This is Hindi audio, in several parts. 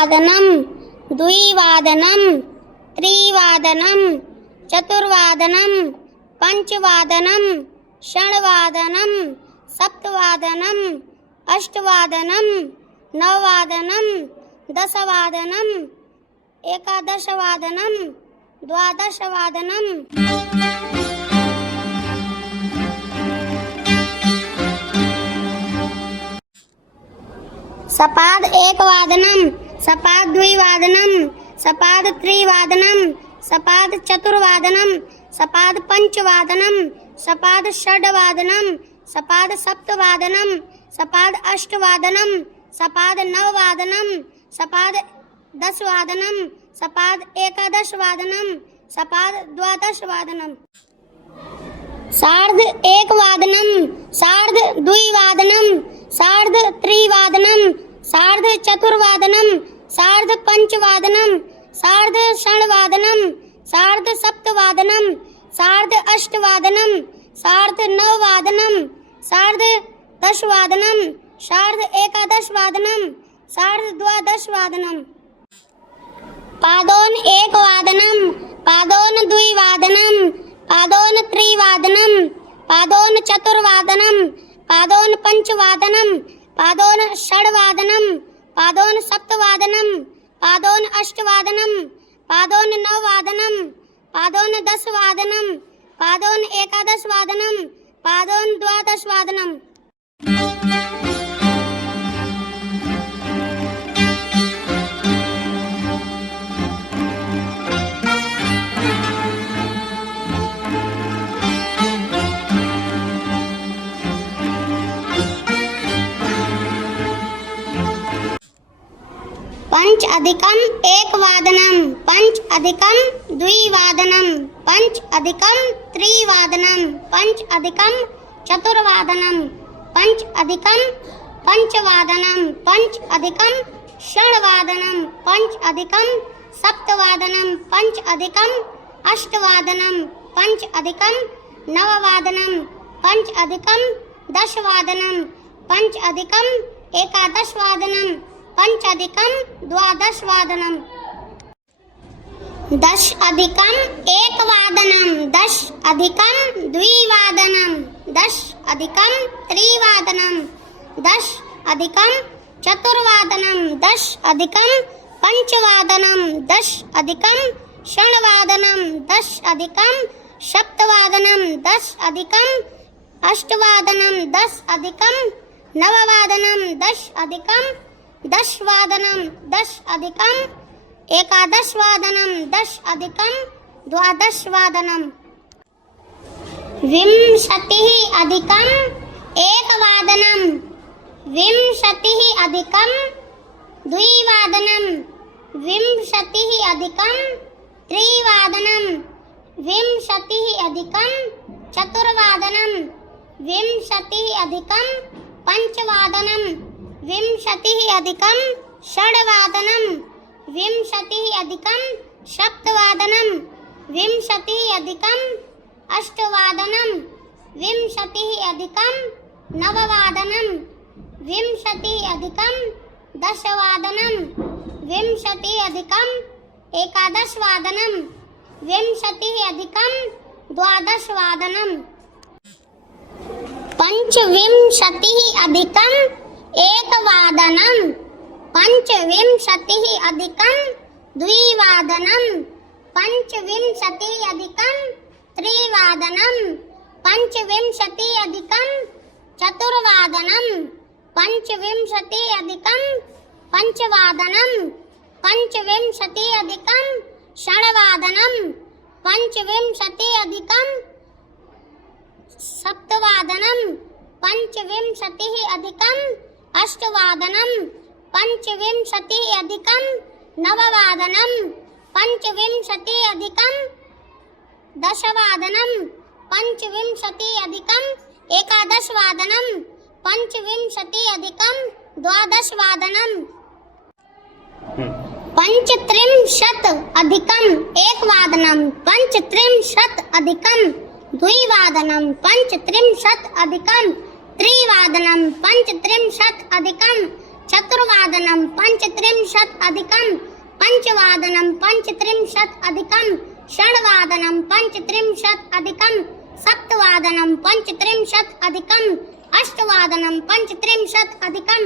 एकवादनं द्विवादनं त्रिवादनं चतुर्वादनं पंचवादनं षड्वादनं सप्तवादनं अष्टवादनं नववादनं दशवादनं एकादशवादनं द्वादशवादनं सपाद एकवादनं सपाद द्विवादनं सपाद त्रिवादनं सपाद चतुर्वादनं सपाद पंचवादनं सपाद षड्वादनं सपाद सप्तवादनं सपाद अष्टवादनं सपाद नववादनं सपाद दशवादनं सपाद एकादशवादनं सपाद द्वादशवादनं सार्ध एकवादनं सार्ध द्विवादनं सार्ध त्रिवादनं सार्ध चतुर्वादनं सार्ध पंचवादनं सार्ध षड्वादनं सार्ध सप्तवादनं सार्ध अष्टवादनं सार्ध नववादनं सार्ध दशवादनं सार्ध एकादशवादनं सार्ध द्वादशवादनं पादोन एकवादनं पादोन द्विवादनं पादोन त्रिवादनं पादोन चतुर्वादनं पादोन पंचवादनं पादोन षड्वादनं पादोन सप्तवादनं पादोन अष्टवादनं पादोन नववादनं पादोन दशवादनं पादोन एकादशवादनं पादोन द्वादशवादनं पंच अधिकम एकवादनं पंच अधिकम द्विवादनं पंच अधिकम त्रिवादनं पंच अधिकम चतुर्वादनं पंच अधिकम पंचवादनं पंच अधिकम षड्वादनं पंच अधिकम सप्तवादनं पंच अधिकम अष्टवादनं पंच अधिकम नववादनं पंच अधिकम दशवादनं पंच अधिकम एकादशवादनं पंच अधिकम द्वादशवादनं दश अधिकम एकवादनं दश अधिकम द्विवादनं दश अधिकम त्रिवादनं दश अधिकम चतुर्वादनं दश अधिकम पंचवादनं दश अधिकम षड्वादनं दश अधिकम सप्तवादनं दश अधिकम अष्टवादनं दश अधिकम नववादनं दश अधिकम दशवादनं दश अधिकम एकादशवादनं दश अधिकम द्वादशवादनं विंशतिः अधिकम एकवादनं विंशतिः अधिकम द्विवादनं विंशतिः अधिकम त्रिवादनं विंशतिः अधिकम चतुर्वादनं विंशतिः अधिकम पंचवादनं विंशतिः अधिकम षड्वादनं विंशतिः अधिकम सप्तवादनं विंशतिः अधिकम अष्टवादनं विंशतिः अधिकम नववादनं विंशतिः अधिकम दशवादनं विंशतिः अधिकम एकादशवादनं विंशतिः अधिकम द्वादशवादनं पंचविंशतिः अधिकम एकवादनं पंचविंशतिः अधिकम द्विवादनं पंचविंशतिः अधिकम त्रिवादनं पंचविंशतिः अधिकम चतुर्वादनं पंचविंशतिः अधिकम पंचवादनं पंचविंशतिः अधिकम षड्वादनं पंचविंशतिः अधिकम सप्तवादनं पंचविंशतिः अधिकम अष्टवादनं पंचविंशतिः अधिकम नववादनं पंचविंशतिः अधिकम दशवादनं पंचविंशतिः अधिकम एकादशवादनं पंचविंशतिः अधिकम द्वादशवादनं पंचत्रिंशत् अधिकम एकवादनं पंचत्रिंशत् अधिकम द्विवादनं पंचत्रिंशत् अधिकम त्रिवादनं पंचत्रिंशत् अधिकम चतुर्वादनं पञ्चत्रिंशत् अधिकं पञ्चवादनं पञ्चत्रिंशत् अधिकं षड्वादनं पञ्चत्रिंशत् अधिकं सप्तवादनं पञ्चत्रिंशत् अधिकं अष्टवादनं पञ्चत्रिंशत् अधिकं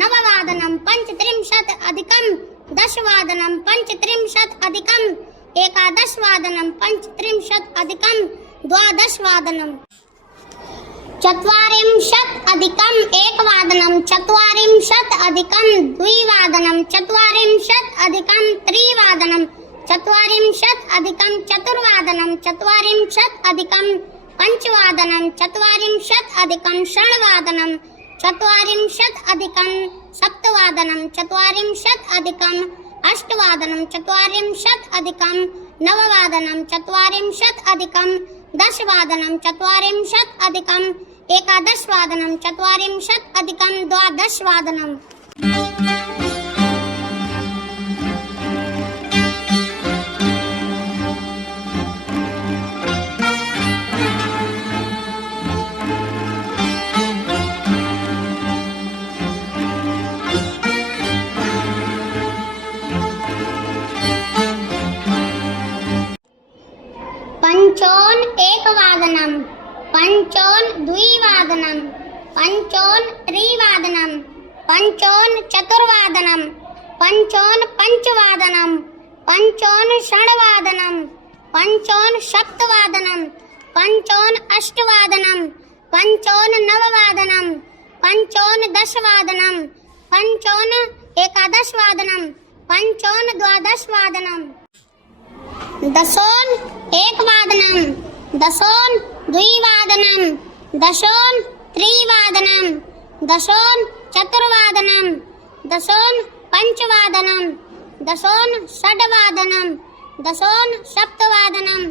नववादनं पञ्चत्रिंशत् अधिकं दशवादनं पञ्चत्रिंशत् अधिकं एकादशवादनं पञ्चत्रिंशत् अधिकं द्वादशवादनं चत्वारिंशत् अधिकं एकवादनं चत्वारिंशत् अधिकं द्विवादनं चत्वारिंशत् अधिकं त्रिवादनं चत्वारिंशत् अधिकं चतुर्वादनं चत्वारिंशत् अधिकं पञ्चवादनं चत्वारिंशत् अधिकं षड्वादनं चत्वारिंशत् अधिकं सप्तवादनं चत्वारिंशत् अधिकं अष्टवादनं चत्वारिंशत् अधिकं नववादनं चत्वारिंशत् अधिकं दशवादनं चत्वारिंशत् अधिकं एकादशवादनं चत्वारिंशत् अधिकं द्वादशवादनं पंचोन एकवादनं पंचोन द्विवादनं पंचोन त्रिवादनं पंचोन चतुर्वादनं पंचोन पंचवादनं पंचोन षड्वादनं पंचोन सप्तवादनं पंचोन अष्टवादनं पंचोन नववादनं पंचोन दशवादनं पंचोन एकादशवादनं पंचोन द्वादशवादनं दशोन एकवादनं दशोन द्विवादनं दशोन त्रिवादनं दशोन चतुर्वादनं दशोन पंचवादनं दशोन षड्वादनं दशोन सप्तवादनं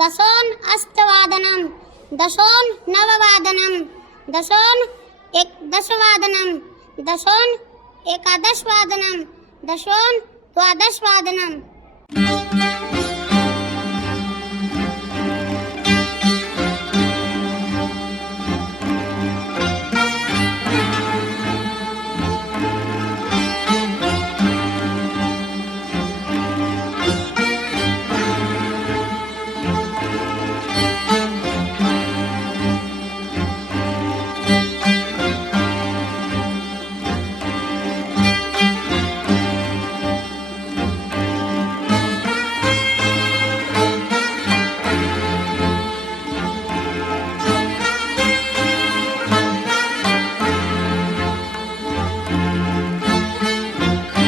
दशोन अष्टवादनं दशोन नववादनं दशोन एकदशवादनं दशोन एकादशवादनं दशोन द्वादशवादनं